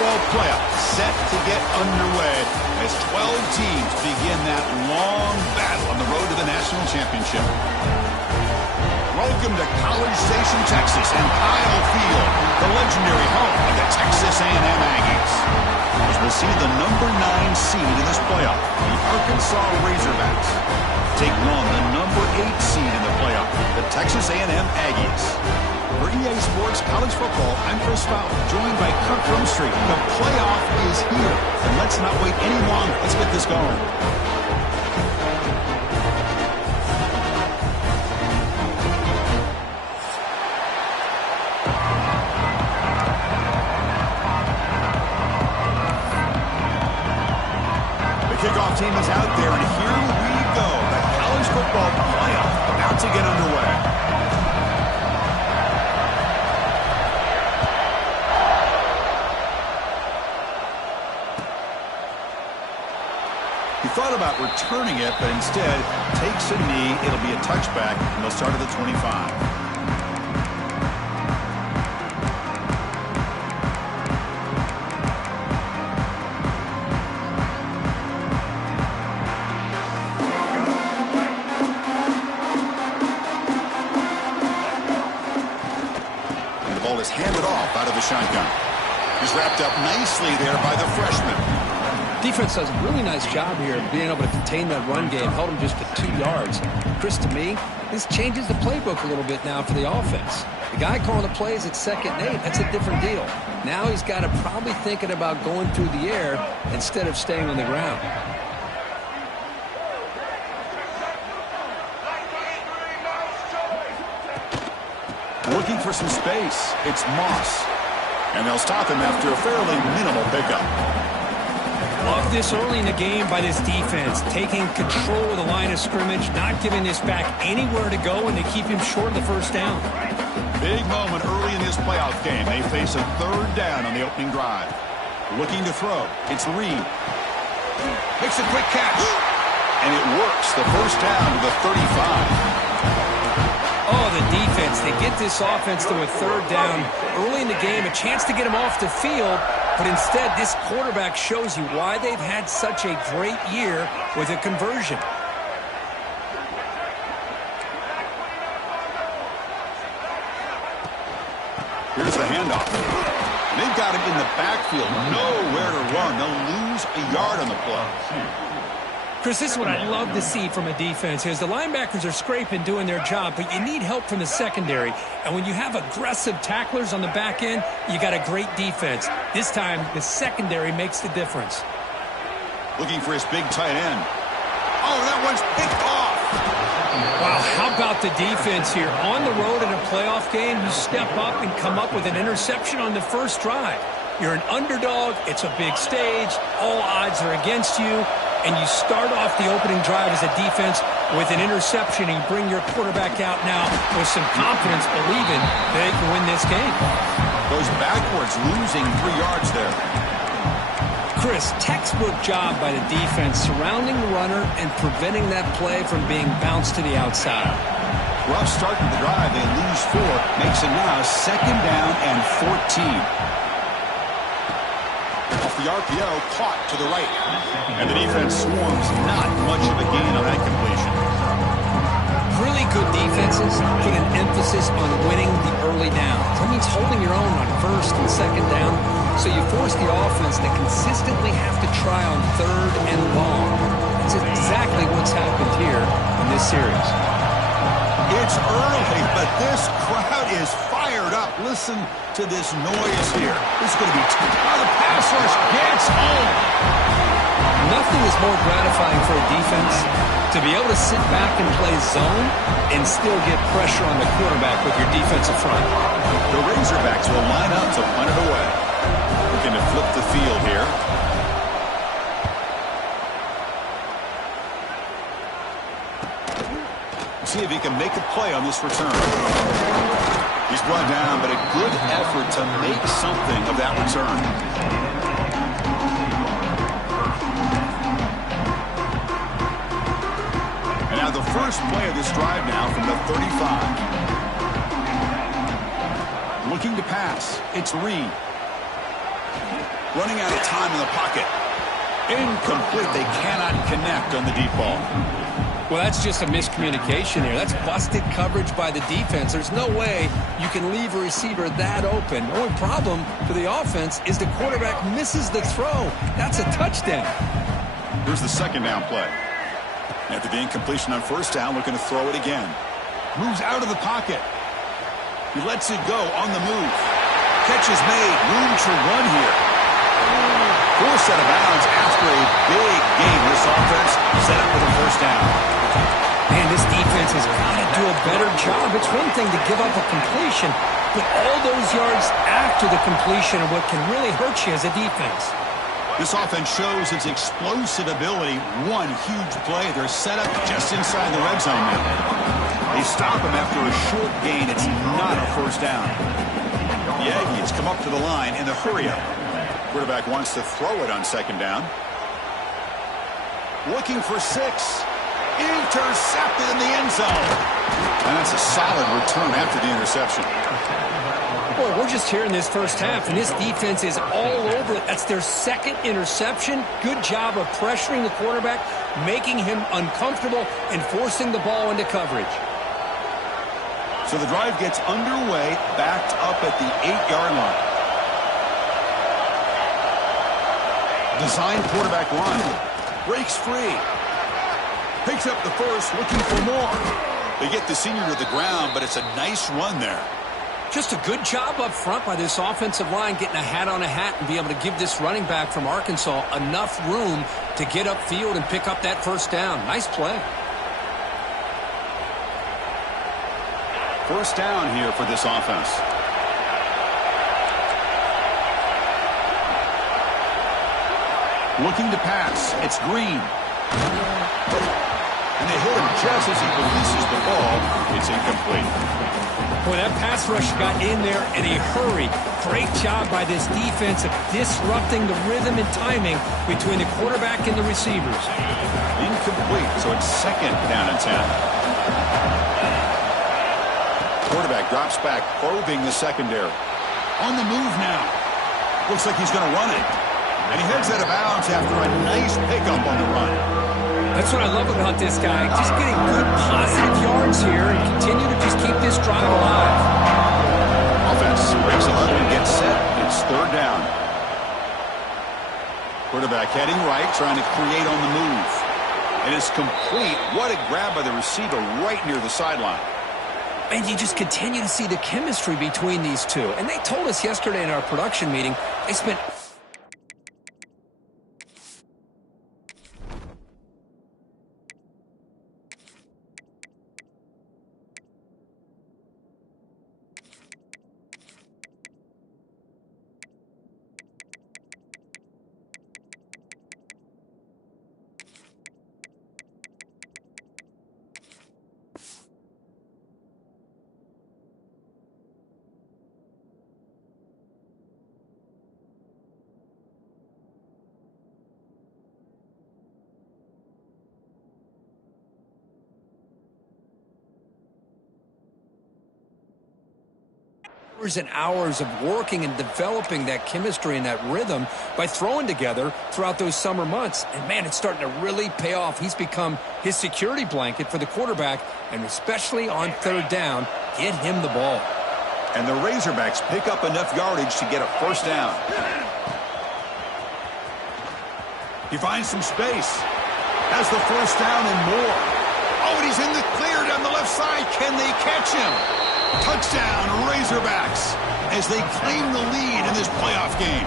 football playoff set to get underway as 12 teams begin that long battle on the road to the national championship. Welcome to College Station, Texas, and Kyle Field, the legendary home of the Texas A&M Aggies. As we'll see the number 9 seed in this playoff, the Arkansas Razorbacks, taking on the number 8 seed in the playoff, the Texas A&M Aggies. For EA Sports College Football, I'm Chris Fowler, joined by Kirk Rumstreet. The playoff is here, and let's not wait any longer. Let's get this going. Kickoff team is out there, and here we go. The college football playoff about to get underway. He thought about returning it, but instead takes a knee. It'll be a touchback, and they'll start at the 25. Is handed off out of the shotgun. He's wrapped up nicely there by the freshman. Defense does a really nice job here of being able to contain that run game, held him just to 2 yards. Chris, to me, this changes the playbook a little bit now for the offense. The guy calling the plays at 2nd and 8, that's a different deal. Now he's got to probably thinking about going through the air instead of staying on the ground. Looking for some space. It's Moss. And they'll stop him after a fairly minimal pickup. Love this early in the game by this defense. Taking control of the line of scrimmage, not giving this back anywhere to go, and to keep him short of the first down. Big moment early in this playoff game. They face a 3rd down on the opening drive. Looking to throw. It's Reed. Makes a quick catch. And it works. The first down to the 35. Oh, the defense, they get this offense to a 3rd down early in the game, a chance to get him off the field, but instead this quarterback shows you why they've had such a great year with a conversion. Here's the handoff. They've got him in the backfield, nowhere to run. They'll lose a yard on the play. Chris, this is what I love to see from a defense is the linebackers are scraping, doing their job, but you need help from the secondary. And when you have aggressive tacklers on the back end, you got a great defense. This time, the secondary makes the difference. Looking for his big tight end. Oh, that one's picked off. Wow, how about the defense here? On the road in a playoff game, you step up and come up with an interception on the first drive. You're an underdog. It's a big stage. All odds are against you. And you start off the opening drive as a defense with an interception, and you bring your quarterback out now with some confidence, believing they can win this game. Goes backwards, losing 3 yards there. Chris, textbook job by the defense, surrounding the runner and preventing that play from being bounced to the outside. Rough start to the drive. They lose 4. Makes it now 2nd down and 14. Off the RPO, caught to the right. And the defense swarms. Not much of a gain on that completion. Really good defenses put an emphasis on winning the early downs. That means holding your own on 1st and 2nd down. So you force the offense to consistently have to try on 3rd and long. That's exactly what's happened here in this series. It's early, but this crowd is fired up. Listen to this noise here. This is going to be the pass rush gets home. Nothing is more gratifying for a defense to be able to sit back and play zone and still get pressure on the quarterback with your defensive front. The Razorbacks will line up to punt it away. Looking to flip the field here. See if he can make a play on this return. He's brought down, but a good effort to make something of that return. And now the first play of this drive now from the 35. Looking to pass. It's Reed. Running out of time in the pocket. Incomplete. They cannot connect on the deep ball. Well, that's just a miscommunication here. That's busted coverage by the defense. There's no way you can leave a receiver that open. The only problem for the offense is the quarterback misses the throw. That's a touchdown. Here's the second down play. After the incompletion on first down, looking to throw it again. Moves out of the pocket. He lets it go on the move. Catch is made. Room to run here. Forced out of bounds after a big game. This offense set up with a first down. Man, this defense has got to do a better job. It's one thing to give up a completion, but all those yards after the completion are what can really hurt you as a defense. This offense shows its explosive ability. One huge play. They're set up just inside the red zone now. They stop him after a short gain. It's not a first down. The Aggies come up to the line in the hurry-up. Quarterback wants to throw it on second down. Looking for 6. Intercepted in the end zone. And that's a solid return after the interception. Boy, we're just here in this first half, and this defense is all over it. That's their second interception. Good job of pressuring the quarterback, making him uncomfortable, and forcing the ball into coverage. So the drive gets underway, backed up at the 8-yard line. Design quarterback run. Breaks free. Picks up the first, looking for more. They get the senior to the ground, but it's a nice run there. Just a good job up front by this offensive line, getting a hat on a hat and be able to give this running back from Arkansas enough room to get upfield and pick up that first down. Nice play. First down here for this offense. Looking to pass. It's Green. And they hit him just as he releases the ball. It's incomplete. Boy, that pass rush got in there in a hurry. Great job by this defense of disrupting the rhythm and timing between the quarterback and the receivers. Incomplete, so it's second down and 10. Quarterback drops back, probing the secondary. On the move now. Looks like he's going to run it. And he heads out of bounds after a nice pickup on the run. That's what I love about this guy. Just getting good positive yards here and continue to just keep this drive alive. Offense breaks it up and gets set. It's third down. Quarterback heading right, trying to create on the move. And it's complete. What a grab by the receiver right near the sideline. And you just continue to see the chemistry between these two. And they told us yesterday in our production meeting, they spent and hours of working and developing that chemistry and that rhythm by throwing together throughout those summer months. And, man, it's starting to really pay off. He's become his security blanket for the quarterback, and especially on third down, get him the ball. And the Razorbacks pick up enough yardage to get a first down. He finds some space. Has the first down and more. Oh, and he's in the clear down the left side. Can they catch him? Touchdown, Razorbacks, as they claim the lead in this playoff game.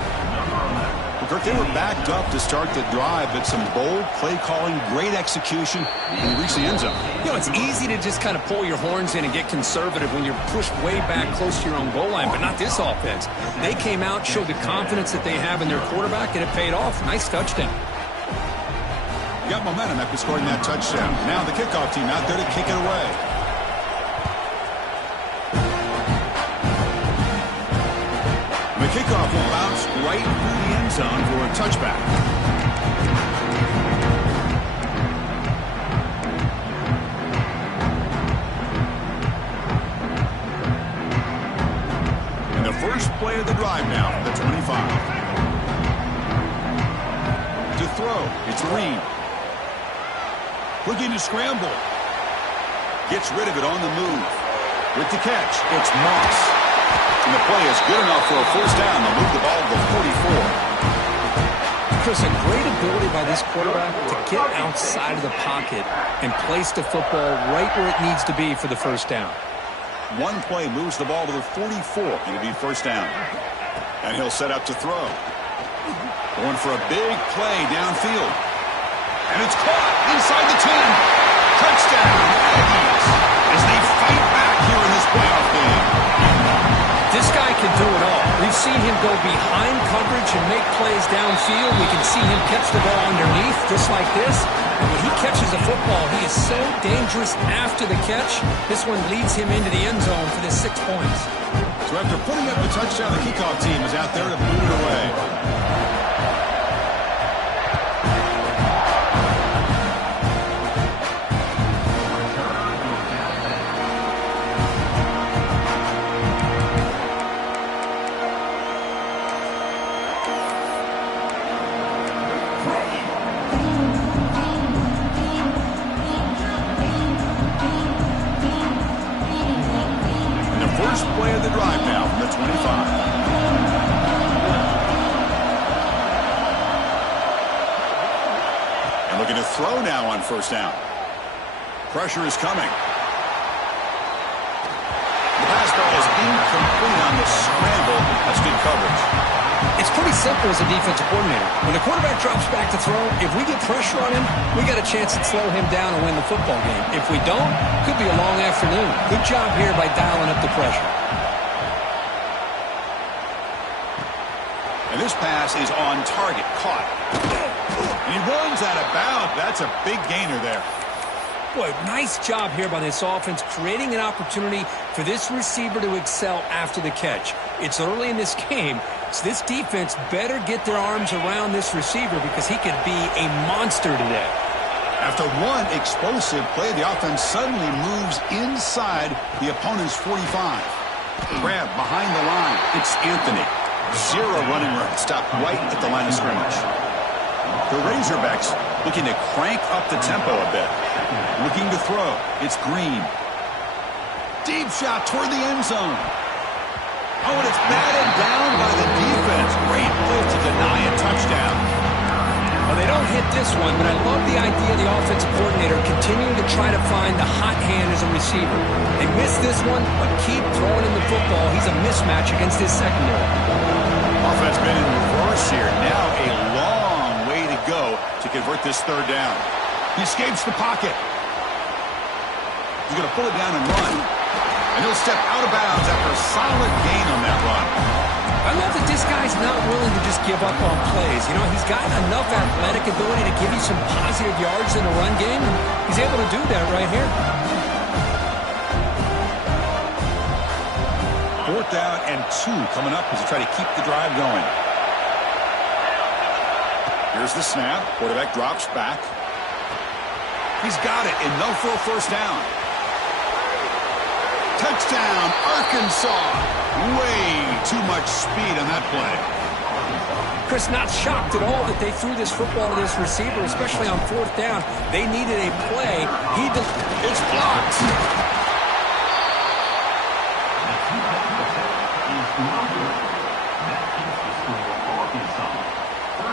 Well, Kirk, they were backed up to start the drive, but some bold play calling, great execution, and reach the end zone. You know, it's easy to just kind of pull your horns in and get conservative when you're pushed way back close to your own goal line, but not this offense. They came out, showed the confidence that they have in their quarterback, and it paid off. Nice touchdown. Got momentum after scoring that touchdown. Now the kickoff team out there to kick it away. The kickoff will bounce right through the end zone for a touchback. And the first play of the drive now from the 25. throw. It's Reed. Looking to scramble. Gets rid of it on the move. With the catch, it's Moss. And the play is good enough for a first down to move the ball to the 44. Chris, a great ability by this quarterback to get outside of the pocket and place the football right where it needs to be for the first down. One play moves the ball to the 44. It'll be first down. And he'll set up to throw. Going for a big play downfield. And it's caught inside the 10. Touchdown, Aggies, as they fight back here in this playoff game. This guy can do it all. We've seen him go behind coverage and make plays downfield. We can see him catch the ball underneath, just like this. And when he catches a football, he is so dangerous after the catch. This one leads him into the end zone for this 6 points. So after putting up the touchdown, the kickoff team is out there to boot it away. First play of the drive now from the 25. And looking to throw now on first down. Pressure is coming. The pass ball is incomplete on the scramble. That's good coverage. It's pretty simple as a defensive coordinator. When the quarterback drops back to throw, if we get pressure on him, we got a chance to slow him down and win the football game. If we don't, could be a long afternoon. Good job here by dialing up the pressure. And this pass is on target, caught. And he runs out of bounds. That's a big gainer there. Boy, nice job here by this offense, creating an opportunity for this receiver to excel after the catch. It's early in this game, so this defense better get their arms around this receiver because he could be a monster today. After one explosive play, the offense suddenly moves inside the opponent's 45. Grab behind the line. It's Anthony. Zero running room. Stopped right at the line of scrimmage. The Razorbacks looking to crank up the tempo a bit. Looking to throw. It's Green. Deep shot toward the end zone. Oh, and it's batted down by the defense. Great play to deny a touchdown. Well, they don't hit this one, but I love the idea of the offensive coordinator continuing to try to find the hot hand as a receiver. They missed this one, but keep throwing him the football. He's a mismatch against his secondary. Offense been in reverse here. Now a long way to go to convert this third down. He escapes the pocket. He's going to pull it down and run. And he'll step out of bounds after a solid gain on that run. I love that this guy's not willing to just give up on plays. You know, he's got enough athletic ability to give you some positive yards in the run game. And he's able to do that right here. Fourth down and 2 coming up as they try to keep the drive going. Here's the snap. Quarterback drops back. He's got it, enough for a first down. Touchdown, Arkansas. Way too much speed on that play. Chris, not shocked at all that they threw this football to this receiver, especially on fourth down. They needed a play. It's blocked.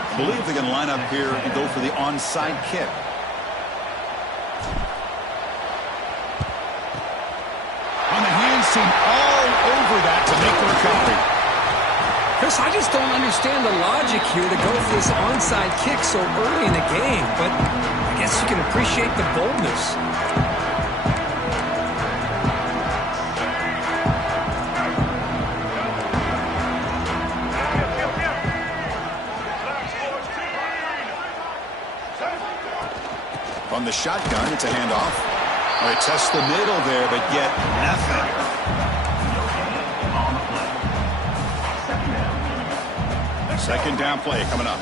I believe they're going to line up here and go for the onside kick. On the hands team all over that to make the recovery. Chris, I just don't understand the logic here to go for this onside kick so early in the game, but I guess you can appreciate the boldness. From the shotgun, it's a handoff. They test the middle there, but get nothing. Second down play coming up.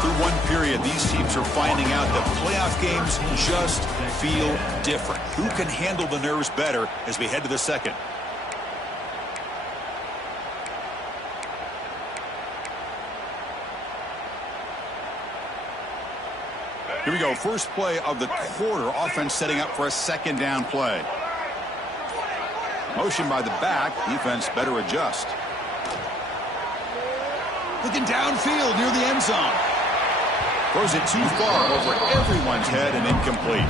Through one period. period, these teams are finding out that playoff games just feel different. Who can handle the nerves better as we head to the second? Here we go. First play of the quarter. Offense setting up for a second down play. Motion by the back. Defense better adjust. Looking downfield near the end zone. Throws it too far over everyone's head and incomplete.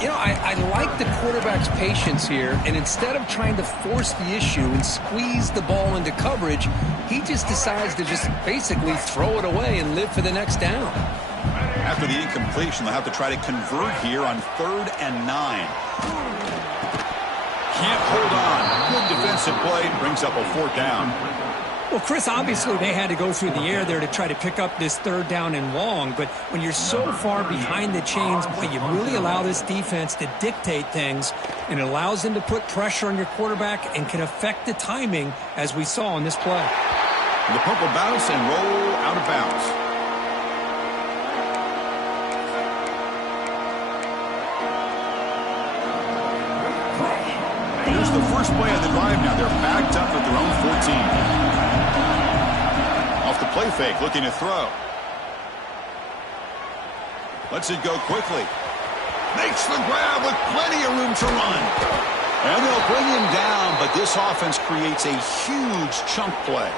You know, I like the quarterback's patience here, and instead of trying to force the issue and squeeze the ball into coverage, he just decides to just basically throw it away and live for the next down. After the incompletion, they'll have to try to convert here on 3rd and 9. Can't hold on. Good defensive play. Brings up a 4th down. Well, Chris, obviously they had to go through the air there to try to pick up this 3rd down and long, but when you're so far behind the chains, boy, you really allow this defense to dictate things, and it allows them to put pressure on your quarterback and can affect the timing, as we saw on this play. The pump will bounce and roll out of bounds. Here's the first play of the drive now. They're backed up at their own 14. Off the play fake, looking to throw. Lets it go quickly. Makes the grab with plenty of room to run. And they'll bring him down, but this offense creates a huge chunk play.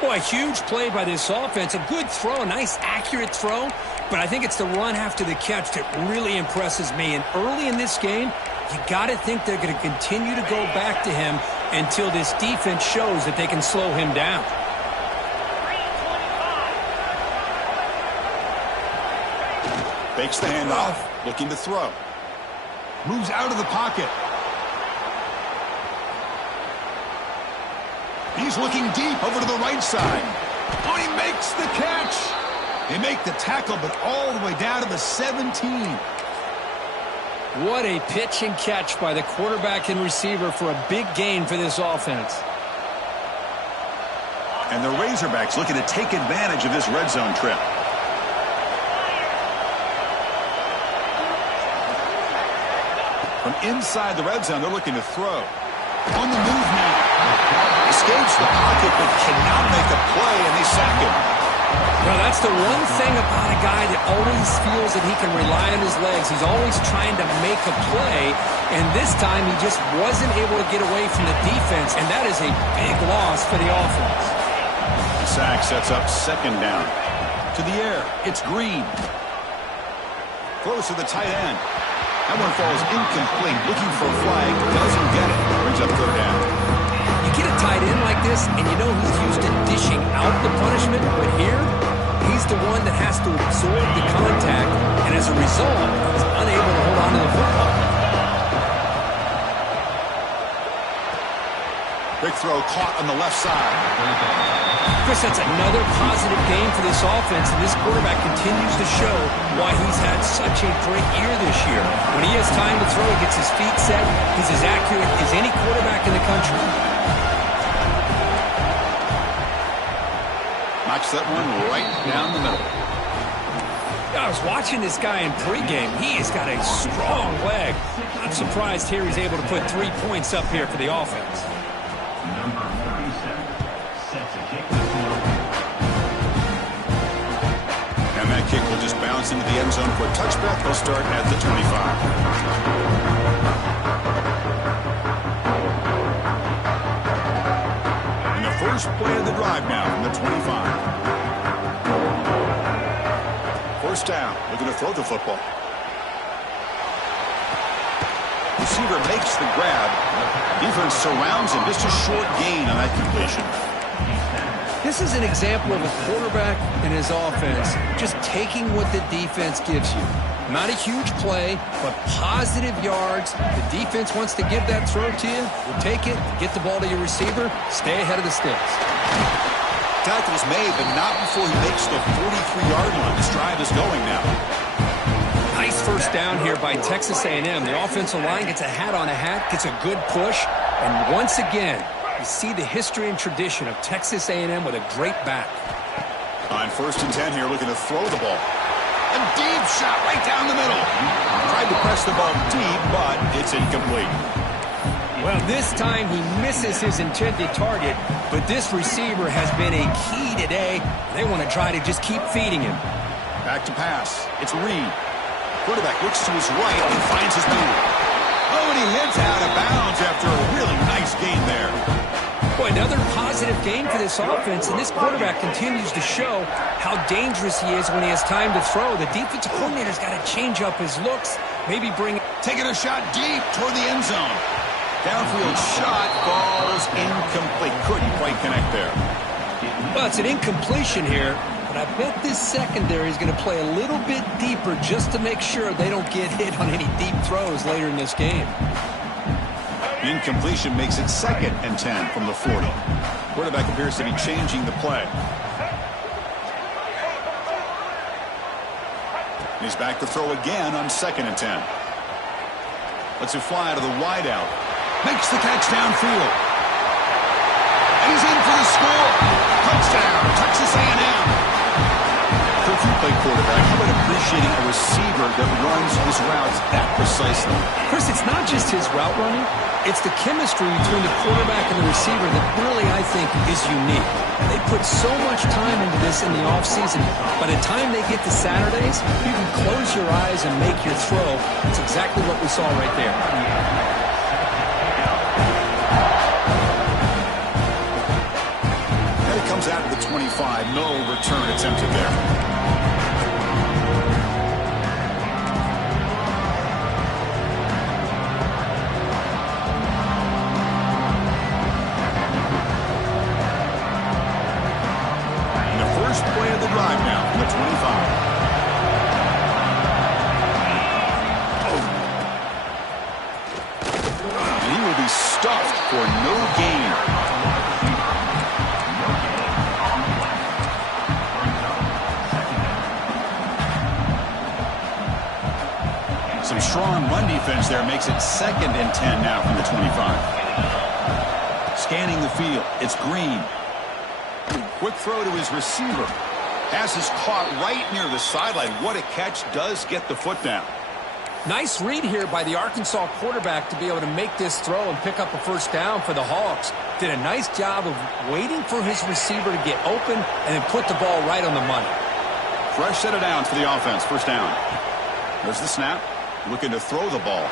Boy, a huge play by this offense. A good throw, a nice accurate throw, but I think it's the run after the catch that really impresses me. And early in this game, you got to think they're going to continue to go back to him until this defense shows that they can slow him down. Fakes the handoff, looking to throw. Moves out of the pocket. He's looking deep over to the right side. Oh, he makes the catch. They make the tackle, but all the way down to the 17. What a pitch and catch by the quarterback and receiver for a big gain for this offense. And the Razorbacks looking to take advantage of this red zone trip. From inside the red zone, they're looking to throw. On the move now. Escapes the pocket, but cannot make a play, and they sack him. Well, that's the one thing about a guy that always feels that he can rely on his legs. He's always trying to make a play, and this time he just wasn't able to get away from the defense, and that is a big loss for the offense. The sack sets up second down. To the air, it's Green. Throws to the tight end. That one falls incomplete. Looking for a flag, doesn't get it. Brings up 3rd down. You get a tight end like this, and you know he's used to dishing out the punishment, but here, he's the one that has to absorb the contact, and as a result, he's unable to hold on to the football. Big throw caught on the left side. Chris, that's another positive game for this offense, and this quarterback continues to show why he's had such a great year this year. When he has time to throw, he gets his feet set. He's as accurate as any quarterback in the country. Knocks that one right down the middle. I was watching this guy in pregame. He has got a strong leg. Not surprised here he's able to put 3 points up here for the offense. And that kick will just bounce into the end zone for a touchback. They'll start at the 25. And the first play of the drive now from the 25. First down, looking to throw the football. Receiver makes the grab. Defense surrounds him. Just a short gain on that completion. This is an example of a quarterback and his offense just taking what the defense gives you. Not a huge play, but positive yards. The defense wants to give that throw to you. You take it, get the ball to your receiver, stay ahead of the sticks. Tackles made, but not before he makes the 43-yard line. This drive is going now. Nice first down here by Texas A&M. The offensive line gets a hat on a hat, gets a good push, and once again, you see the history and tradition of Texas A&M with a great back. On 1st and 10 here, looking to throw the ball. A deep shot right down the middle. Tried to press the ball deep, but it's incomplete. Well, this time he misses his intended target, but this receiver has been a key today. They want to try to just keep feeding him. Back to pass. It's Reed. Quarterback looks to his right and finds his man. Oh, and he hits out of bounds after a really nice gain there. Boy, another positive game for this offense, and this quarterback continues to show how dangerous he is when he has time to throw. The defensive coordinator's got to change up his looks, maybe bring... Taking a shot deep toward the end zone. Downfield shot falls incomplete. Couldn't quite connect there. Well, it's an incompletion here, but I bet this secondary is going to play a little bit deeper just to make sure they don't get hit on any deep throws later in this game. The incompletion makes it 2nd and 10 from the 40. Quarterback appears to be changing the play. He's back to throw again on 2nd and 10. Lets it fly out of the wideout. Makes the catch downfield. And he's in for the score. Touchdown, Texas A&M. Coach, you play quarterback. How about appreciating a receiver that runs his routes that precisely? Chris, it's not just his route running. It's the chemistry between the quarterback and the receiver that really, I think, is unique. They put so much time into this in the offseason. By the time they get to Saturdays, you can close your eyes and make your throw. That's exactly what we saw right there. And it comes out of the 25. No return attempted there. Play of the drive now from the 25. And he will be stuffed for no gain. Some strong run defense there makes it 2nd and 10 now from the 25. Scanning the field, it's Green. Quick throw to his receiver. Pass is caught right near the sideline. What a catch. Does get the foot down. Nice read here by the Arkansas quarterback to be able to make this throw and pick up a first down for the Hogs. Did a nice job of waiting for his receiver to get open and then put the ball right on the money. Fresh set of downs for the offense. First down. There's the snap. Looking to throw the ball.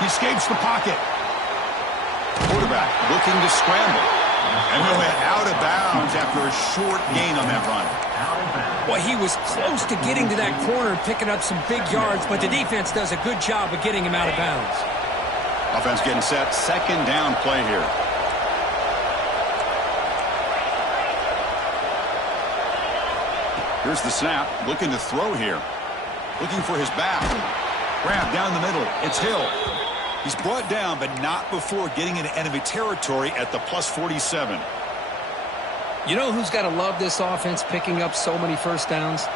He escapes the pocket. Quarterback looking to scramble. And he went out of bounds after a short gain on that run. Well, he was close to getting to that corner and picking up some big yards, but the defense does a good job of getting him out of bounds. Offense getting set. 2nd down play here. Here's the snap. Looking to throw here. Looking for his back. Grab down the middle. It's Hill. He's brought down, but not before getting into enemy territory at the +47. You know who's got to love this offense picking up so many first downs?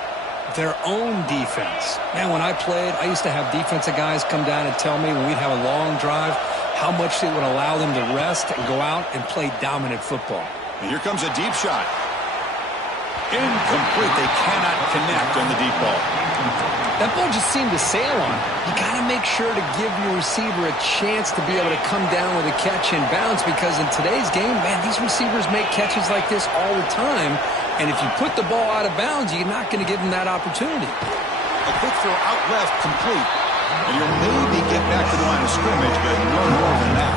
Their own defense. Man, when I played, I used to have defensive guys come down and tell me when we'd have a long drive how much it would allow them to rest and go out and play dominant football. And here comes a deep shot. Incomplete. They cannot connect on the deep ball. That ball just seemed to sail on. You got to make sure to give your receiver a chance to be able to come down with a catch in bounds, because in today's game, man, these receivers make catches like this all the time. And if you put the ball out of bounds, you're not going to give them that opportunity. A quick throw out left, complete. And you'll maybe get back to the line of scrimmage, but no more than that.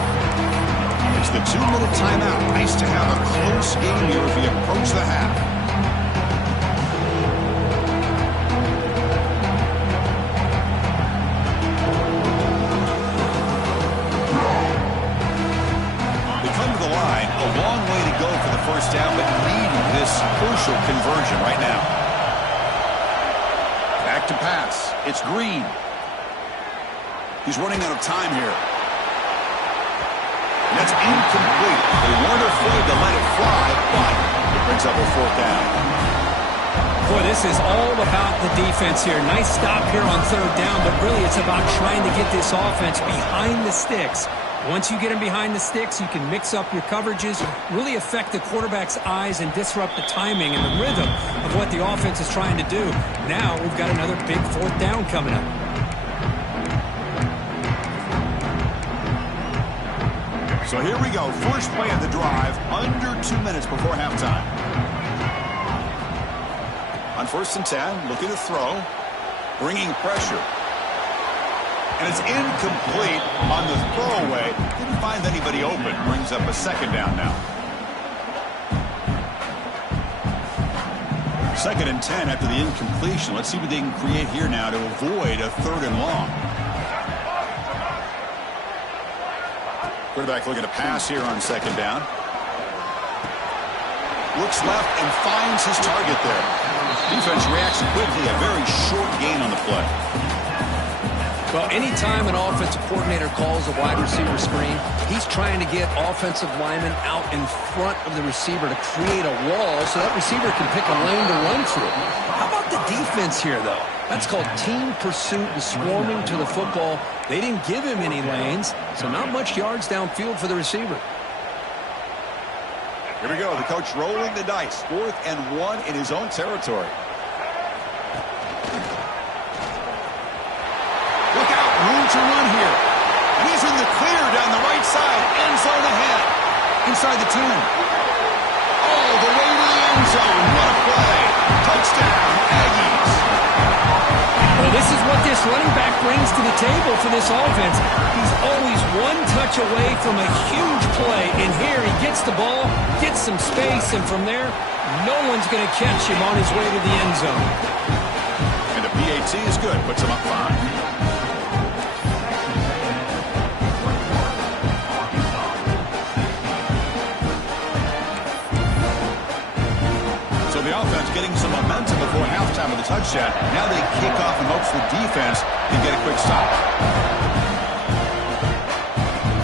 It's the 2-minute timeout. Nice to have a close game here as we approach the half. A long way to go for the first down, but needing this crucial conversion right now. Back to pass. It's Green. He's running out of time here. And that's incomplete. They weren't afraid to let it fly, but it brings up a 4th down. Boy, this is all about the defense here. Nice stop here on 3rd down, but really it's about trying to get this offense behind the sticks Once you get him behind the sticks, you can mix up your coverages, really affect the quarterback's eyes and disrupt the timing and the rhythm of what the offense is trying to do. Now we've got another big fourth down coming up. So here we go. First play of the drive, under 2 minutes before halftime. On 1st and 10, looking to throw, bringing pressure. And it's incomplete on the throwaway. Didn't find anybody open. Brings up a 2nd down now. 2nd and 10 after the incompletion. Let's see what they can create here now to avoid a 3rd and long. Quarterback looking to pass here on 2nd down. Looks left and finds his target there. Defense reacts quickly. A very short gain on the play. Well, anytime an offensive coordinator calls a wide receiver screen, he's trying to get offensive linemen out in front of the receiver to create a wall so that receiver can pick a lane to run through. How about the defense here, though? That's called team pursuit and swarming to the football. They didn't give him any lanes, so not much yards downfield for the receiver. Here we go. The coach rolling the dice. 4th and 1 in his own territory. Look out, room to run here. And he's in the clear down the right side. End zone ahead. Inside the 10. All the way to the end zone. What a play. Touchdown, Aggies. Well, this is what this running back brings to the table for this offense. He's always one touch away from a huge play. And here he gets the ball, gets some space, and from there, no one's going to catch him on his way to the end zone. And the PAT is good. Puts him up 5. The offense getting some momentum before halftime with a touchdown. Now they kick off in hopes the defense can get a quick stop.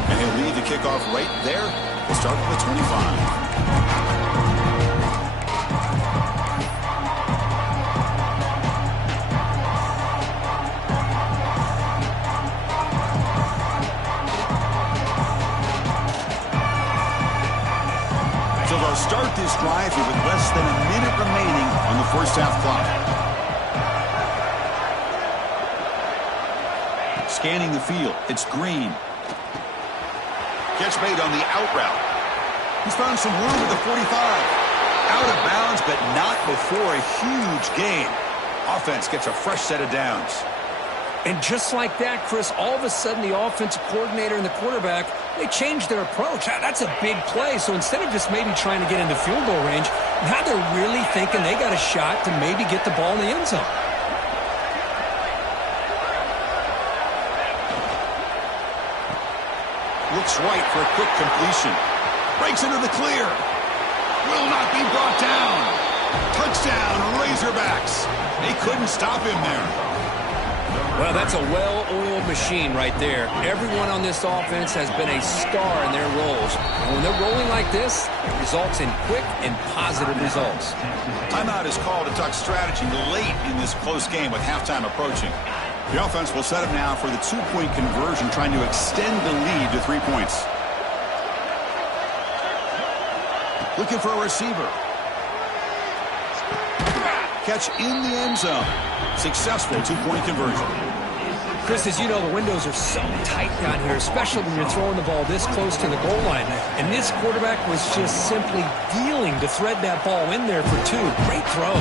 And he'll lead the kickoff right there. We'll start with the 25. Start this drive here with less than a minute remaining on the first half clock. Scanning the field. It's Green. Catch made on the out route. He's found some room at the 45. Out of bounds, but not before a huge gain. Offense gets a fresh set of downs. And just like that, Chris, all of a sudden the offensive coordinator and the quarterback, they changed their approach. That's a big play. So instead of just maybe trying to get into field goal range, now they're really thinking they got a shot to maybe get the ball in the end zone. Looks right for a quick completion. Breaks into the clear. Will not be brought down. Touchdown, Razorbacks. They couldn't stop him there. Well, that's a well-oiled machine right there. Everyone on this offense has been a star in their roles. And when they're rolling like this, it results in quick and positive results. Timeout is called to talk strategy late in this close game with halftime approaching. The offense will set up now for the 2-point conversion, trying to extend the lead to 3 points. Looking for a receiver. Catch in the end zone. Successful 2-point conversion. Chris, as you know, the windows are so tight down here, especially when you're throwing the ball this close to the goal line. And this quarterback was just simply dealing to thread that ball in there for 2. Great throw.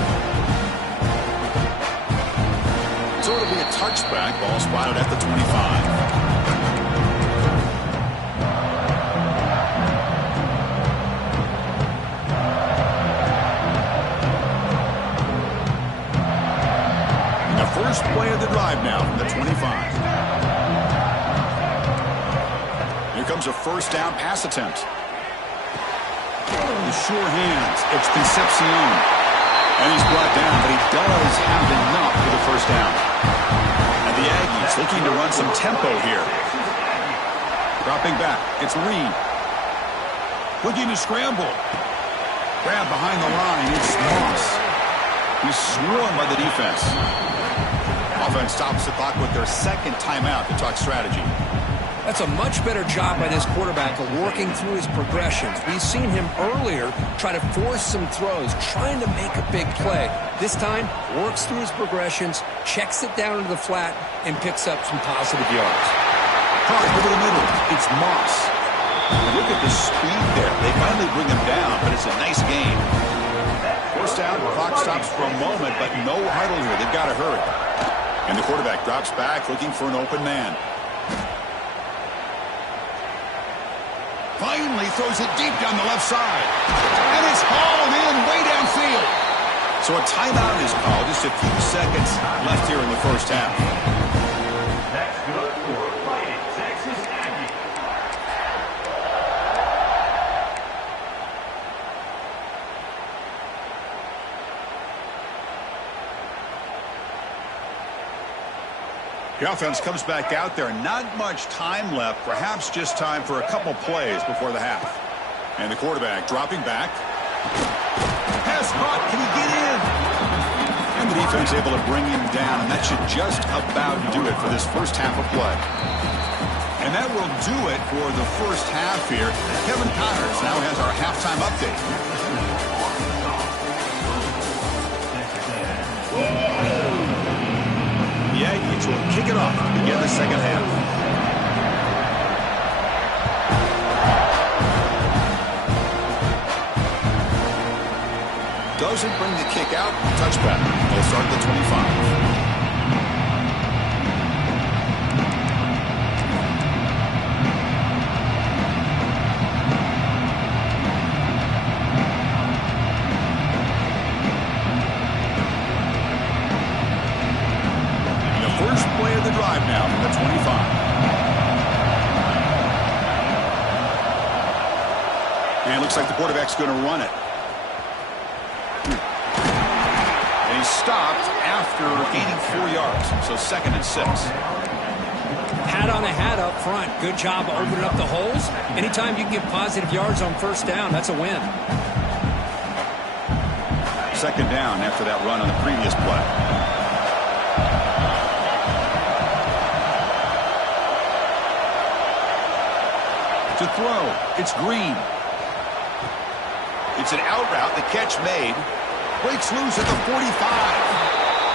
So it'll be a touchback. Ball spotted at the 25. First play of the drive now from the 25. Here comes a first down pass attempt. The sure hands. It's Concepcion. And he's brought down, but he does have enough for the first down. And the Aggies looking to run some tempo here. Dropping back. It's Reed. Looking to scramble. Grab behind the line. It's Moss. He's swarmed by the defense. Offense stops the clock with their second timeout to talk strategy. That's a much better job by this quarterback of working through his progressions. We've seen him earlier try to force some throws, trying to make a big play. This time, works through his progressions, checks it down into the flat, and picks up some positive yards. Caught over the middle. It's Moss. Look at the speed there. They finally bring him down, but it's a nice game. First down, the clock stops for a moment, but no huddle here. They've got to hurry. And the quarterback drops back looking for an open man. Finally throws it deep down the left side. And it's hauled in way downfield. So a timeout is called. Just a few seconds left here in the first half. That's good for Fighting Texas Aggies. The offense comes back out there. Not much time left. Perhaps just time for a couple plays before the half. And the quarterback dropping back. Pass caught. Can he get in? And the defense able to bring him down. And that should just about do it for this first half of play. And that will do it for the first half here. Kevin Connors now has our halftime update. The Aggies will kick it off to begin the second half. Doesn't bring the kick out. Touchback. They'll start the 25. The drive now from the 25. And it looks like the quarterback's going to run it. And he's stopped after gaining 4 yards. So 2nd and 6. Hat on a hat up front. Good job opening up the holes. Anytime you can get positive yards on first down, that's a win. 2nd down after that run on the previous play. To throw, it's Green. It's an out route, the catch made. Breaks loose at the 45.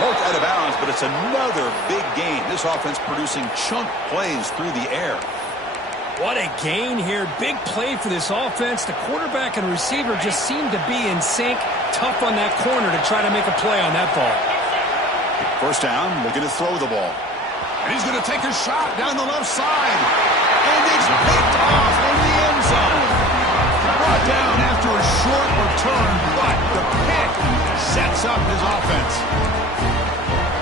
Broke out of bounds, but it's another big gain. This offense producing chunk plays through the air. What a gain here. Big play for this offense. The quarterback and receiver just seem to be in sync. Tough on that corner to try to make a play on that ball. First down, looking to throw the ball. And he's going to take a shot down the left side. And it's picked off in the end zone. Brought down after a short return, but the pick sets up his offense.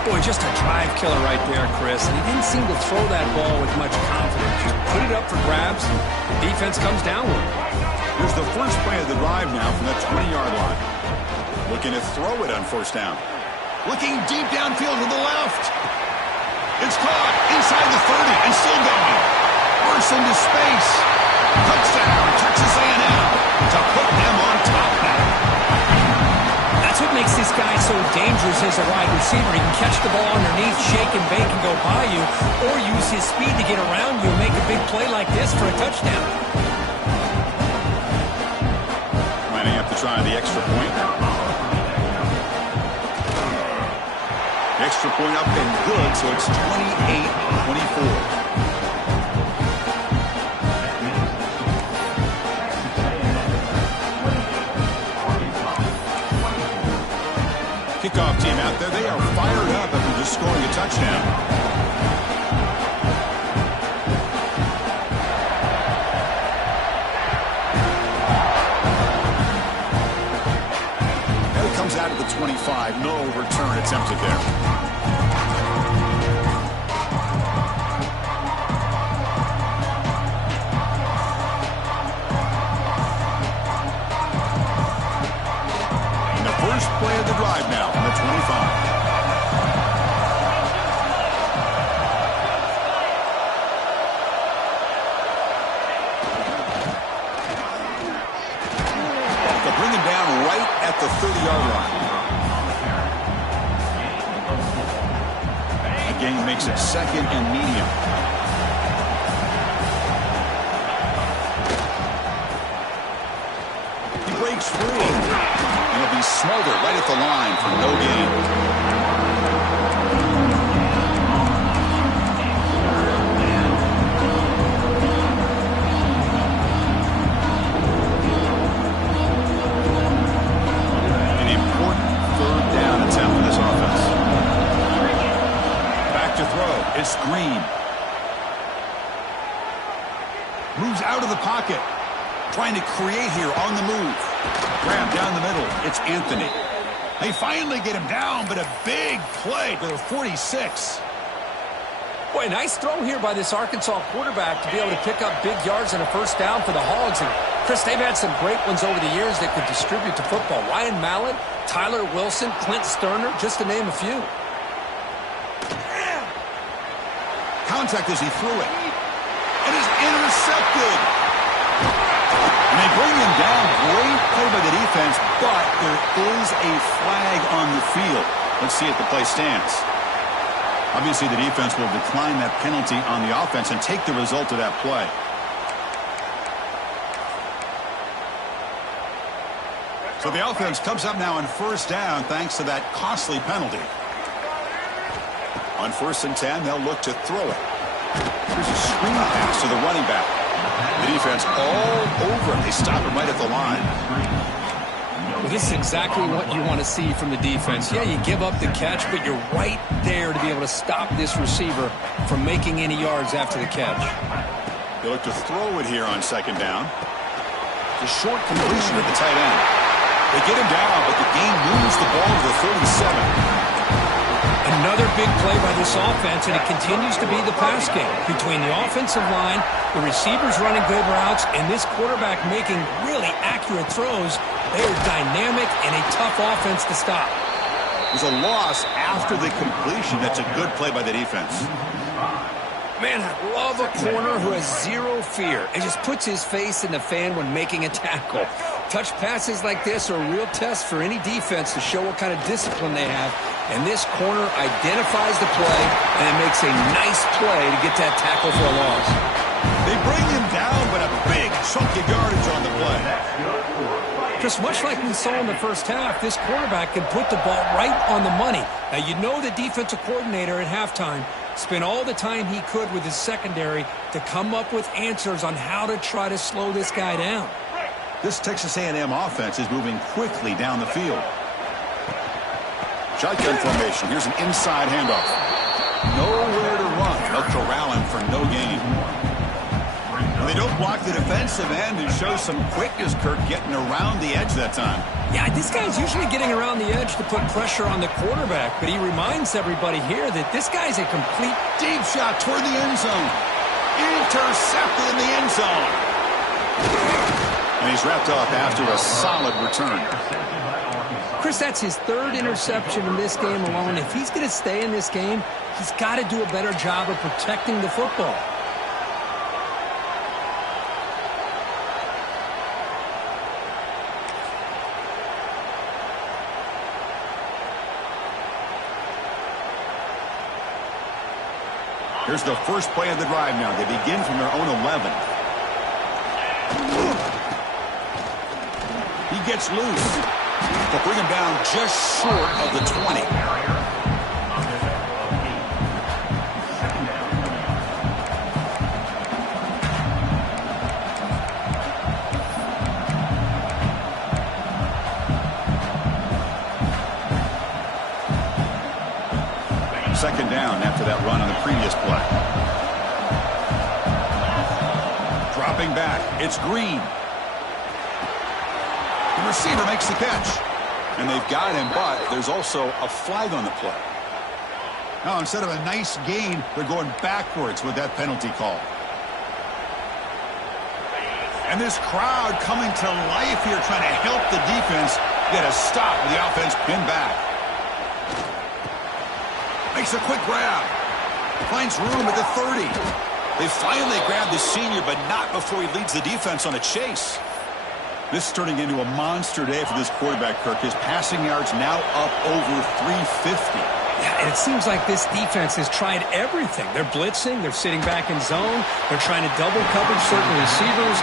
Boy, just a drive killer right there, Chris. And he didn't seem to throw that ball with much confidence. Just put it up for grabs. The defense comes down with it. Here's the first play of the drive now from the 20-yard line. Looking to throw it on first down. Looking deep downfield to the left. It's caught inside the 30 and still going. Bursts into space. Touchdown, Texas A&M to put them on top now. That's what makes this guy so dangerous as a wide receiver. He can catch the ball underneath, shake and bake and go by you, or use his speed to get around you and make a big play like this for a touchdown. Lining up to try the extra point. The extra point up and good, so it's 28-24. Kickoff team out there, they are fired up after just scoring a touchdown. And it comes out of the 25, no return attempted there. First play of the drive now from the 25. They'll bring him down right at the 30-yard line. The gain makes it 2nd and medium. breaks free. And he'll be smothered right at the line for no gain. It's Green. Moves out of the pocket. Trying to create here on the move. Grab down the middle. It's Anthony. They finally get him down, but a big play to the 46. Boy, nice throw here by this Arkansas quarterback to be able to pick up big yards and a first down for the Hogs. And Chris, they've had some great ones over the years that could distribute the football. Ryan Mallett, Tyler Wilson, Clint Sterner, just to name a few. Contact as he threw it. And is intercepted. And they bring him down. Great play by the defense, but there is a flag on the field. Let's see if the play stands. Obviously, the defense will decline that penalty on the offense and take the result of that play. So the offense comes up now on first down thanks to that costly penalty. On 1st and 10, they'll look to throw it. Here's a screen pass to the running back. The defense all over him. They stop him right at the line. Well, this is exactly what you want to see from the defense. Yeah, you give up the catch, but you're right there to be able to stop this receiver from making any yards after the catch. They look to throw it here on 2nd down. The short completion at the tight end. They get him down, but the game moves the ball to the 37. Another big play by this offense, and it continues to be the pass game. Between the offensive line, the receivers running good routes, and this quarterback making really accurate throws, they are dynamic and a tough offense to stop. There's a loss after the completion. That's a good play by the defense. Man, I love a corner who has zero fear and just puts his face in the fan when making a tackle. Touch passes like this are a real test for any defense to show what kind of discipline they have. And this corner identifies the play and makes a nice play to get that tackle for a loss. They bring him down, but a big chunk of yardage on the play. Just much like we saw in the first half, this quarterback can put the ball right on the money. Now, you know the defensive coordinator at halftime spent all the time he could with his secondary to come up with answers on how to try to slow this guy down. This Texas A&M offense is moving quickly down the field. Shotgun formation. Here's an inside handoff. Nowhere to run. They'll corral him for no gain. They don't block the defensive end and show some quickness, Kirk, getting around the edge that time. Yeah, this guy's usually getting around the edge to put pressure on the quarterback, but he reminds everybody here that this guy's a complete deep shot toward the end zone. Intercepted in the end zone. And he's wrapped up after a solid return. Chris, that's his 3rd interception in this game alone. If he's going to stay in this game, he's got to do a better job of protecting the football. Here's the first play of the drive now. They begin from their own 11. He gets loose. They'll bring him down just short of the 20. Second down after that run on the previous play. Dropping back, it's Green. The receiver makes the catch. And they've got him, but there's also a flag on the play. Now, instead of a nice gain, they're going backwards with that penalty call. And this crowd coming to life here, trying to help the defense get a stop with the offense pinned back. Makes a quick grab. Finds room at the 30. They finally grabbed the senior, but not before he leads the defense on a chase. This is turning into a monster day for this quarterback, Kirk. His passing yards now up over 350. Yeah, and it seems like this defense has tried everything. They're blitzing. They're sitting back in zone. They're trying to double coverage certain receivers.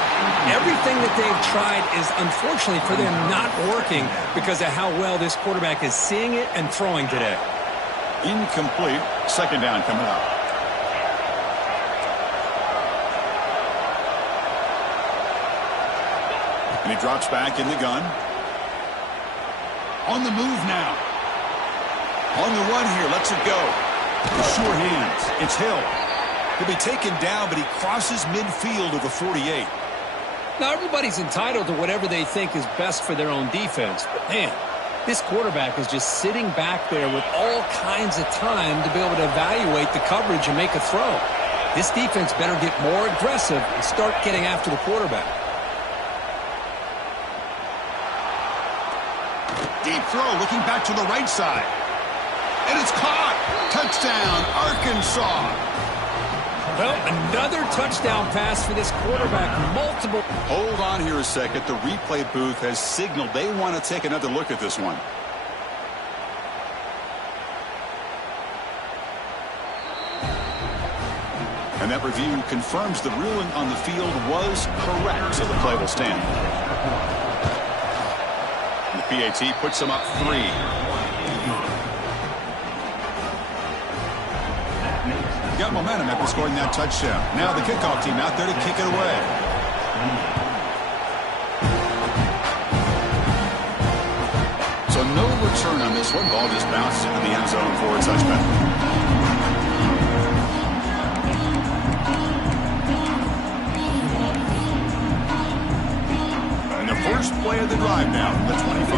Everything that they've tried is, unfortunately for them, not working because of how well this quarterback is seeing it and throwing today. Incomplete. Second down coming up. And he drops back in the gun. On the move now. On the run here. Lets it go. With sure hands. It's Hill. He'll be taken down, but he crosses midfield of the 48. Now, everybody's entitled to whatever they think is best for their own defense. But, man, this quarterback is just sitting back there with all kinds of time to be able to evaluate the coverage and make a throw. This defense better get more aggressive and start getting after the quarterback. Deep throw, looking back to the right side. And it's caught. Touchdown, Arkansas. Well, another touchdown pass for this quarterback. Multiple. Hold on here a second. The replay booth has signaled they want to take another look at this one. And that review confirms the ruling on the field was correct, so the play will stand. And the PAT puts them up 3. Got momentum after scoring that touchdown. Now the kickoff team out there to kick it away. So no return on this one. Ball just bounced into the end zone for a touchback. And the first play of the drive now from the 25.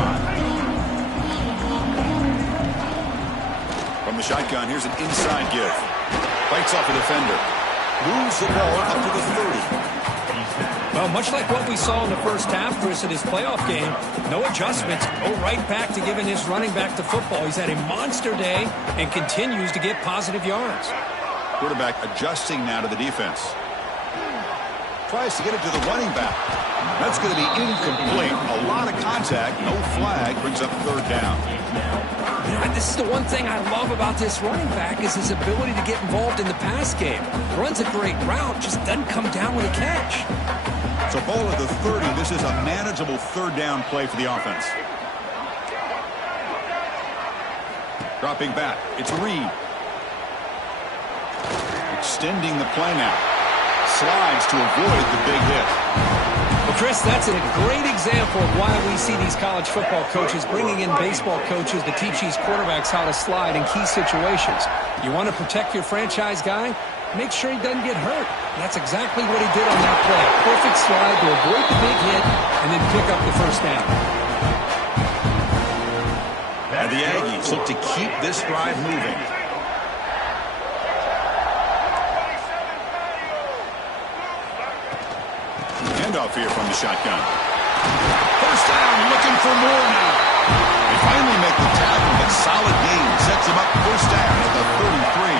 From the shotgun, here's an inside give. Fights off a defender. Moves the ball up to the 30. Well, much like what we saw in the first half, Chris, in his playoff game, no adjustments. Go right back to giving his running back the football. He's had a monster day and continues to get positive yards. Quarterback adjusting now to the defense. Tries to get it to the running back. That's going to be incomplete. A lot of contact. No flag. Brings up third down. And this is the one thing I love about this running back is his ability to get involved in the pass game. Runs a great route, just doesn't come down with a catch. So ball at the 30. This is a manageable third down play for the offense. Dropping back. It's Reed. Extending the play now. Slides to avoid the big hit. Well, Chris, that's a great example of why we see these college football coaches bringing in baseball coaches to teach these quarterbacks how to slide in key situations. You want to protect your franchise guy? Make sure he doesn't get hurt. And that's exactly what he did on that play. Perfect slide to avoid the big hit and then pick up the first down. And the Aggies look to keep this drive moving. Handoff here from the shotgun. First down, looking for more now. They finally make the tackle, but solid gain sets him up first down at the 33.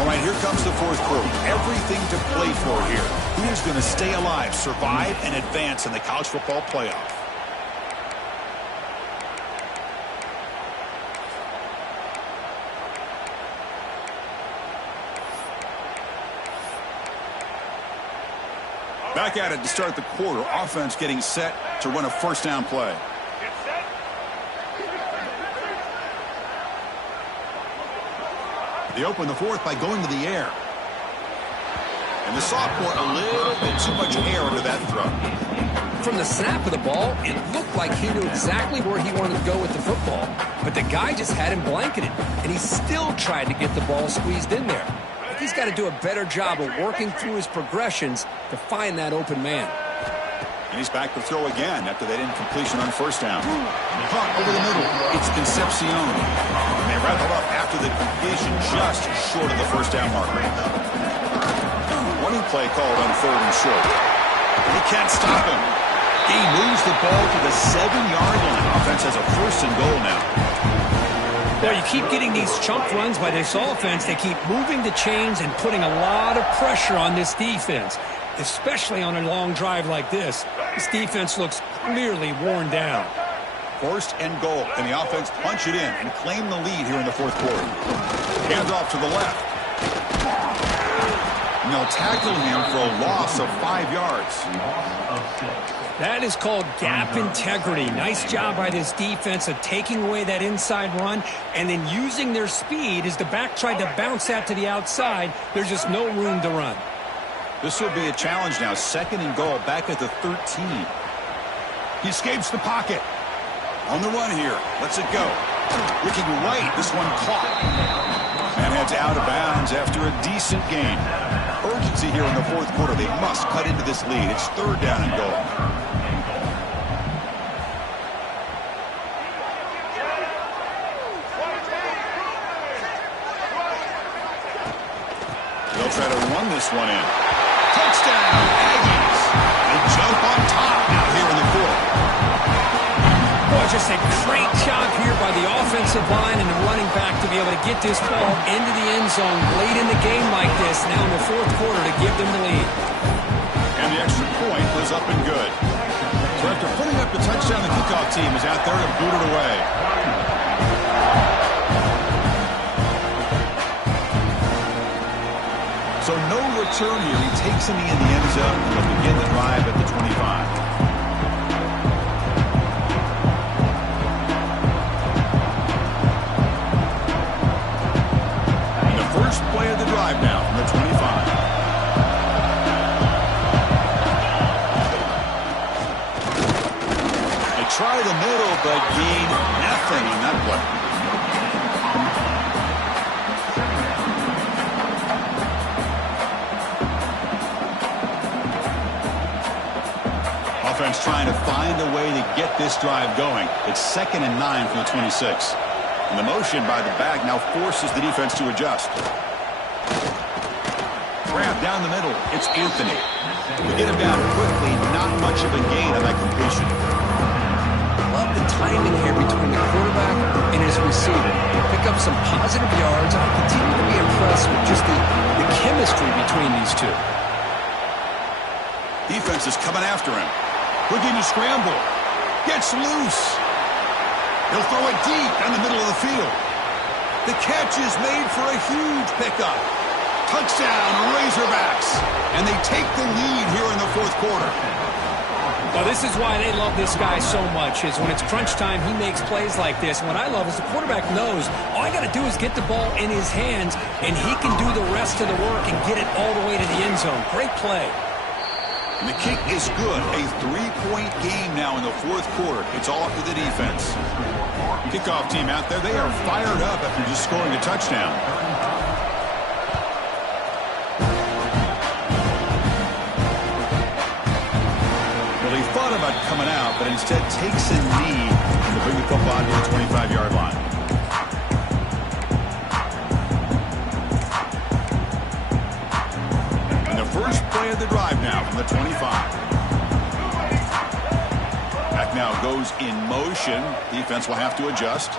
All right, here comes the fourth quarter. Everything to play for here. Who's going to stay alive, survive, and advance in the college football playoff? Back at it to start the quarter. Offense getting set to run a first down play. They open the fourth by going to the air. And the sophomore, a little bit too much air under that throw. From the snap of the ball, it looked like he knew exactly where he wanted to go with the football. But the guy just had him blanketed, and he still tried to get the ball squeezed in there. He's got to do a better job of working through his progressions to find that open man. And he's back to throw again after that incompletion on first down. Caught over the middle. It's Concepcion. And they wrap it up after the completion just short of the first down marker. Running play called on third and short. And he can't stop him. He moves the ball to the 7-yard line. Offense has a first and goal now. Well, you keep getting these chunk runs by this offense. They keep moving the chains and putting a lot of pressure on this defense. especially on a long drive like this. This defense looks clearly worn down. First and goal, and the offense punch it in and claim the lead here in the fourth quarter. Hands off to the left. And they'll tackle him for a loss of 5 yards. That is called gap integrity. Nice job by this defense of taking away that inside run and then using their speed as the back tried to bounce that to the outside. There's just no room to run. This will be a challenge now. Second and goal, back at the 13. He escapes the pocket. On the run here. Lets it go. Looking right. This one caught. And heads out of bounds after a decent gain. Urgency here in the fourth quarter. They must cut into this lead. It's third down and goal. They'll try to run this one in. Touchdown, Aggies. They jump on top now here in the fourth. Boy, just a great job here by the offensive line and the running back to be able to get this ball into the end zone late in the game like this, now in the fourth quarter to give them the lead. And the extra point was up and good. So after putting up the touchdown, the kickoff team is out there to boot it away. So no return here. He takes him in the end zone and will begin the drive at the 25. Play of the drive now from the 25. They try the middle, but gain nothing on that play. Offense trying to find a way to get this drive going. It's 2nd and 9 from the 26. And the motion by the back now forces the defense to adjust. Grab down the middle. It's Anthony. We get him down quickly. Not much of a gain on that completion. Love the timing here between the quarterback and his receiver. Pick up some positive yards. I continue to be impressed with just the chemistry between these two. Defense is coming after him. Looking to scramble. Gets loose. He'll throw it deep down the middle of the field. The catch is made for a huge pickup. Touchdown, Razorbacks. And they take the lead here in the fourth quarter. Well, this is why they love this guy so much, is when it's crunch time, he makes plays like this. And what I love is the quarterback knows all I got to do is get the ball in his hands, and he can do the rest of the work and get it all the way to the end zone. Great play. And the kick is good. A 3-point game now in the fourth quarter. It's all up to the defense. Kickoff team out there, they are fired up after just scoring a touchdown. Well, he thought about coming out, but instead takes a knee to bring the football to the 25-yard line. And the first play of the drive now from the 25. Back now goes in motion. Defense will have to adjust.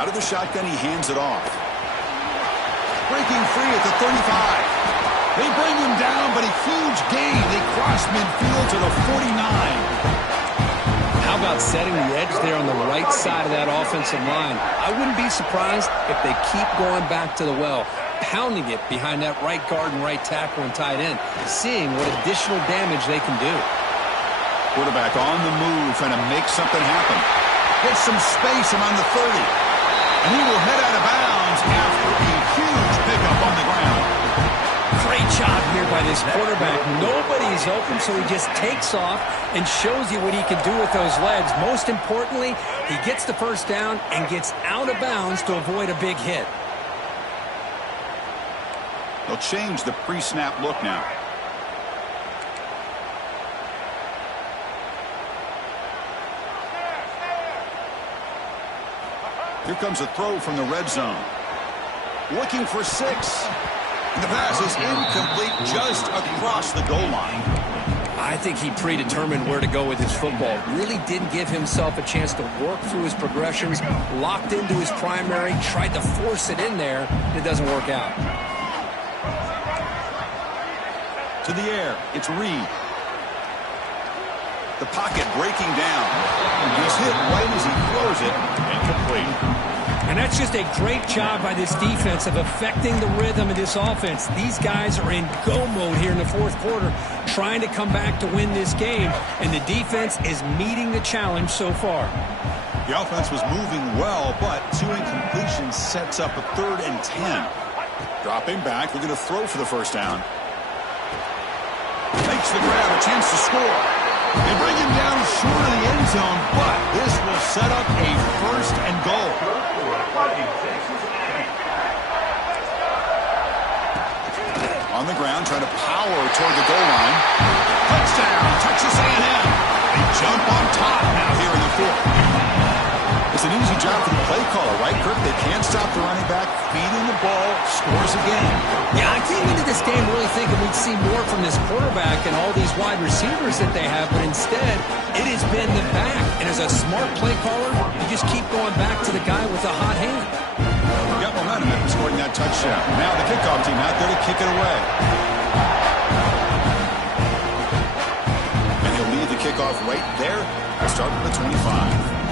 Out of the shotgun, he hands it off. Breaking free at the 35. They bring him down, but a huge gain. They cross midfield to the 49. How about setting the edge there on the right side of that offensive line? I wouldn't be surprised if they keep going back to the well, pounding it behind that right guard and right tackle and tight end, seeing what additional damage they can do. Quarterback on the move, trying to make something happen. Gets some space around the 30. And he will head out of bounds after a huge pickup on the ground. Great job here by this quarterback. Nobody's open, so he just takes off and shows you what he can do with those legs. Most importantly, he gets the first down and gets out of bounds to avoid a big hit. They'll change the pre-snap look now. Here comes a throw from the red zone. Looking for 6. And the pass is incomplete just across the goal line. I think he predetermined where to go with his football. Really didn't give himself a chance to work through his progressions, locked into his primary, tried to force it in there. It doesn't work out. To the air, it's Reed. The pocket breaking down. He's hit right as he throws it. Incomplete. And that's just a great job by this defense of affecting the rhythm of this offense. These guys are in go mode here in the fourth quarter, trying to come back to win this game, and the defense is meeting the challenge so far. The offense was moving well, but 2 incompletions sets up a 3rd and 10. Dropping back, looking to throw for the first down. Makes the grab, a chance to score. They bring him down short of the end zone, but this will set up a 1st and goal. On the ground, trying to power toward the goal line. Touchdown, Texas A&M. They jump on top now here in the 4th. It's an easy job for the play caller, right, Kirk? They can't stop the running back, feeding the ball, scores again. Yeah, I came into this game really thinking we'd see more from this quarterback and all these wide receivers that they have, but instead, it has been the back. And as a smart play caller, you just keep going back to the guy with the hot hand. Got momentum after scoring that touchdown. Now the kickoff team out there to kick it away. And he'll lead the kickoff right there. Start from the 25.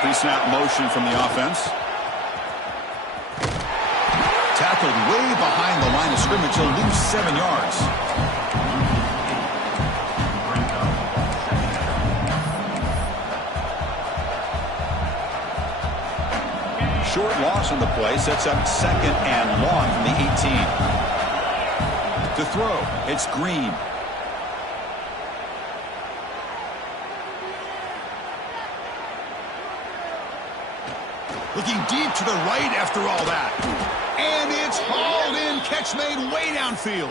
Pre-snap motion from the offense. Tackled way behind the line of scrimmage. He'll lose 7 yards. Short loss on the play sets up 2nd and long from the 18. To throw, it's Green. Looking deep to the right after all that. And it's hauled in. Catch made way downfield.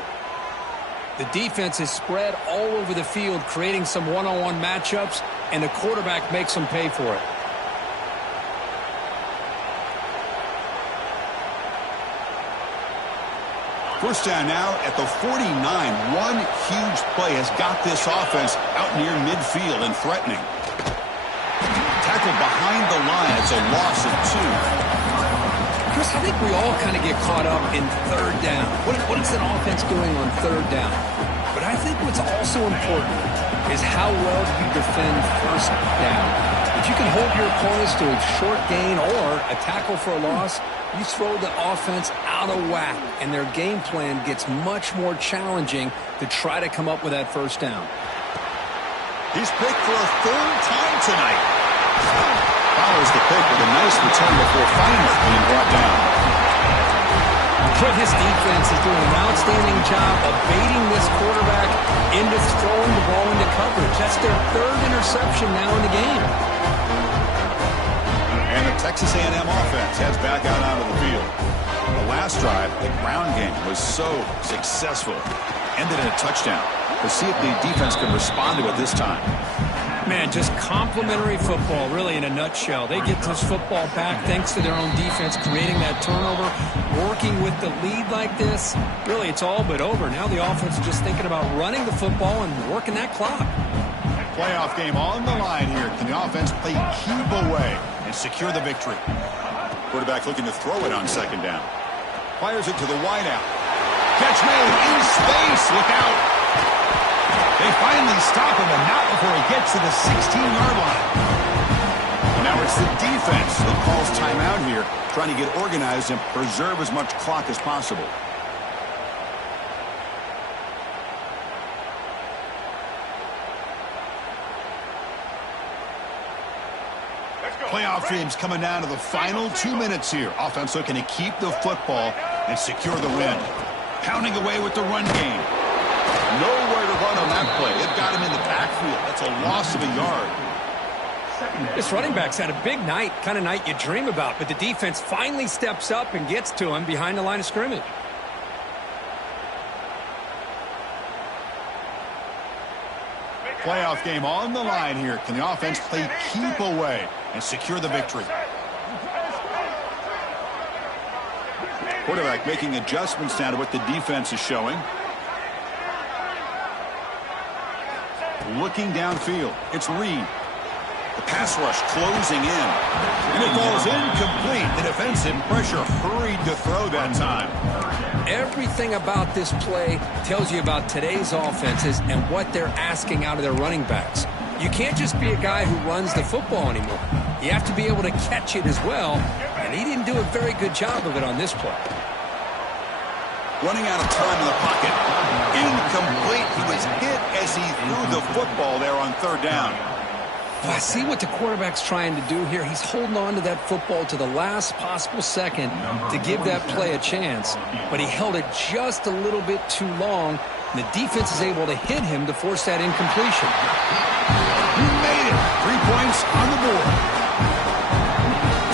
The defense is spread all over the field, creating some one-on-one matchups, and the quarterback makes them pay for it. First down now at the 49. One huge play has got this offense out near midfield and threatening. Tackled behind the line. It's a loss of 2. Chris, I think we all kind of get caught up in 3rd down. What is an offense doing on 3rd down? But I think what's also important is how well you defend 1st down. If you can hold your opponents to a short gain or a tackle for a loss, you throw the offense out of whack, and their game plan gets much more challenging to try to come up with that 1st down. He's picked for a 3rd time tonight. Follows the pick with a nice return before finally being brought down. His defense is doing an outstanding job of baiting this quarterback into throwing the ball into coverage. That's their 3rd interception now in the game. And the Texas A&M offense heads back out onto the field. The last drive, the ground game was so successful. Ended in a touchdown. We'll see if the defense can respond to it this time. Man, just complimentary football, really, in a nutshell. They get this football back thanks to their own defense, creating that turnover, working with the lead like this. Really, it's all but over. Now the offense is just thinking about running the football and working that clock. Playoff game on the line here. Can the offense play keep away and secure the victory? Quarterback looking to throw it on 2nd down. Fires it to the wideout. Catch made in space. Look out. They finally stop him, and not before he gets to the 16-yard line. Well, now it's the defense that calls timeout here, trying to get organized and preserve as much clock as possible. Playoff teams coming down to the final 2 minutes here. Offense looking to keep the football and secure the win. Pounding away with the run game. Nowhere to run on that play. It got him in the backfield. That's a loss of a yard. This running back's had a big night, kind of night you dream about, but the defense finally steps up and gets to him behind the line of scrimmage. Playoff game on the line here. Can the offense play keep away and secure the victory? Quarterback making adjustments now to what the defense is showing. Looking downfield. It's Reed. The pass rush closing in. And it falls incomplete. The defensive pressure hurried to throw that time. Everything about this play tells you about today's offenses and what they're asking out of their running backs. You can't just be a guy who runs the football anymore. You have to be able to catch it as well, and he didn't do a very good job of it on this play. Running out of time in the pocket. Incomplete. He was hit as he threw the football there on third down. Well, I see what the quarterback's trying to do here. He's holding on to that football to the last possible second to give that play a chance, but he held it just a little bit too long, and the defense is able to hit him to force that incompletion. He made it. 3 points on the board.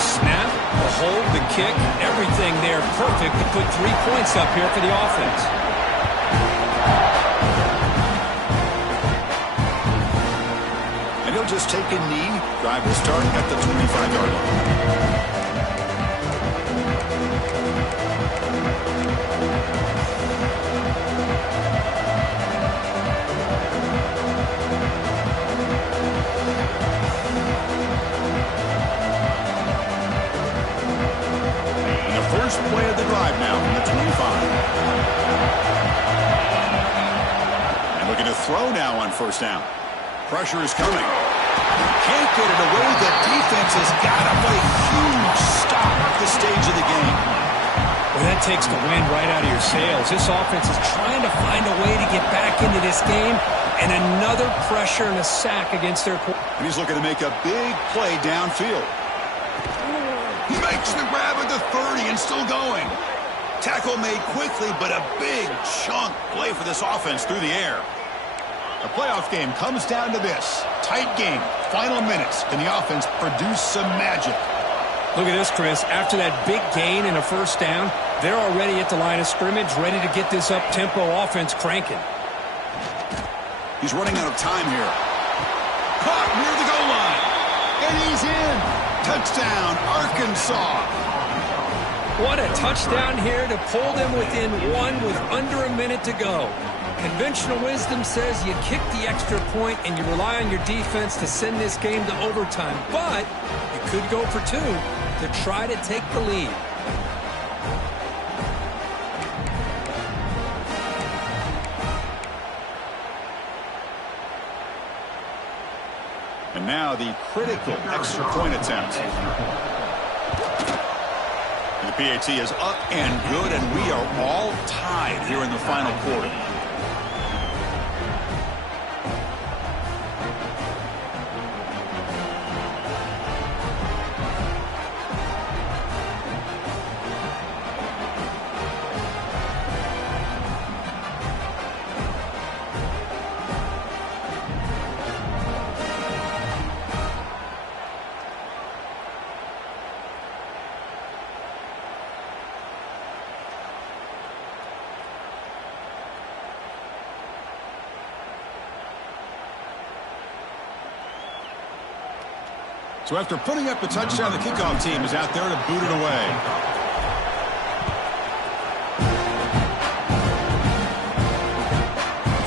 Snap, the hold, the kick, everything there perfect to put 3 points up here for the offense. And he'll just take a knee. Drive will start at the 25-yard line. First play of the drive now from the 25. And looking to throw now on first down. Pressure is coming. Can't get it away. The defense has got him. What a huge stop at this stage of the game. Well, that takes the wind right out of your sails. This offense is trying to find a way to get back into this game, and another pressure and a sack against their quarterback. And he's looking to make a big play downfield. He makes the grab at the 30 and still going. Tackle made quickly, but a big chunk play for this offense through the air. The playoff game comes down to this. Tight game, final minutes. Can the offense produce some magic? Look at this, Chris. After that big gain and a first down, they're already at the line of scrimmage, ready to get this up-tempo offense cranking. He's running out of time here. Caught near the goal line. And he's in. Touchdown, Arkansas. What a touchdown here to pull them within one with under a minute to go. Conventional wisdom says you kick the extra point and you rely on your defense to send this game to overtime. But you could go for two to try to take the lead. And now the critical extra point attempt. And the PAT is up and good, and we are all tied here in the final quarter. So after putting up the touchdown, the kickoff team is out there to boot it away.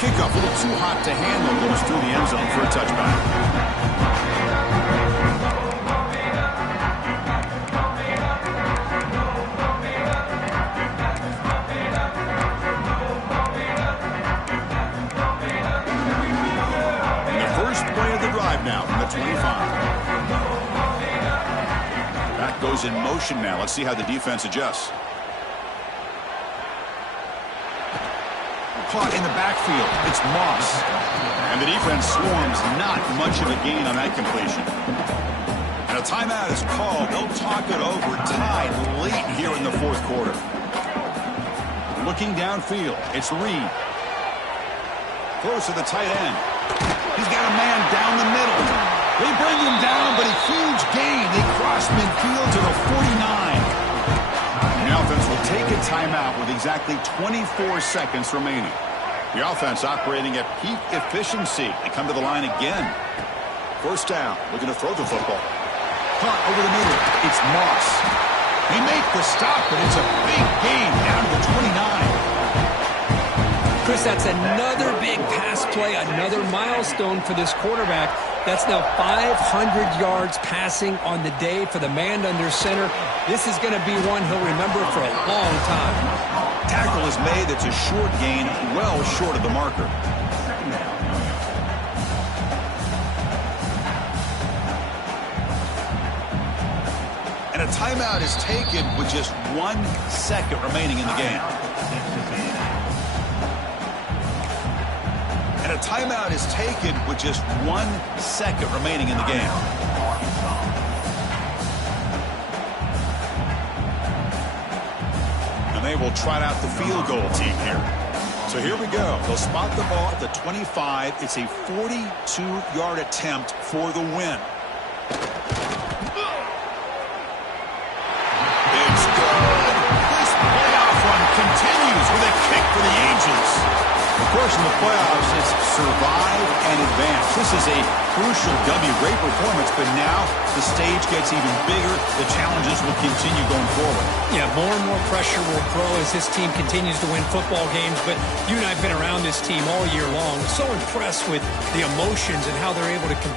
Kickoff a little too hot to handle, goes through the end zone for a touchback. That goes in motion now. Let's see how the defense adjusts. Caught in the backfield. It's Moss. And the defense swarms. Not much of a gain on that completion. And a timeout is called. They'll talk it over. Tied late here in the fourth quarter. Looking downfield. It's Reed. Throws to the tight end. He's got a man down the middle. They bring him down, but a huge gain. They cross midfield to the 49. The offense will take a timeout with exactly 24 seconds remaining. The offense operating at peak efficiency. They come to the line again. First down, looking to throw the football. Caught over the middle. It's Moss. They make the stop, but it's a big gain down to the 29. Chris, that's another big pass play, another milestone for this quarterback. That's now 500 yards passing on the day for the man under center. This is going to be one he'll remember for a long time. Tackle is made. It's a short gain, well short of the marker. And a timeout is taken with just 1 second remaining in the game. And a timeout is taken with just 1 second remaining in the game. And they will trot out the field goal team here. So here we go. They'll spot the ball at the 25. It's a 42-yard attempt for the win. It's good. This playoff run continues with a kick for the ages. Of course, in the playoffs, it's survive and advance. This is a crucial W. Great performance, but now the stage gets even bigger. The challenges will continue going forward. Yeah, more and more pressure will grow as this team continues to win football games. But you and I have been around this team all year long. So impressed with the emotions and how they're able to compete.